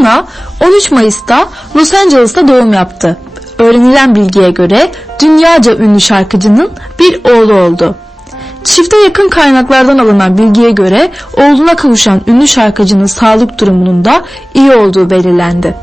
Rihanna 13 Mayıs'ta Los Angeles'ta doğum yaptı. Öğrenilen bilgiye göre dünyaca ünlü şarkıcının bir oğlu oldu. Çifte yakın kaynaklardan alınan bilgiye göre oğluna kavuşan ünlü şarkıcının sağlık durumunun da iyi olduğu belirlendi.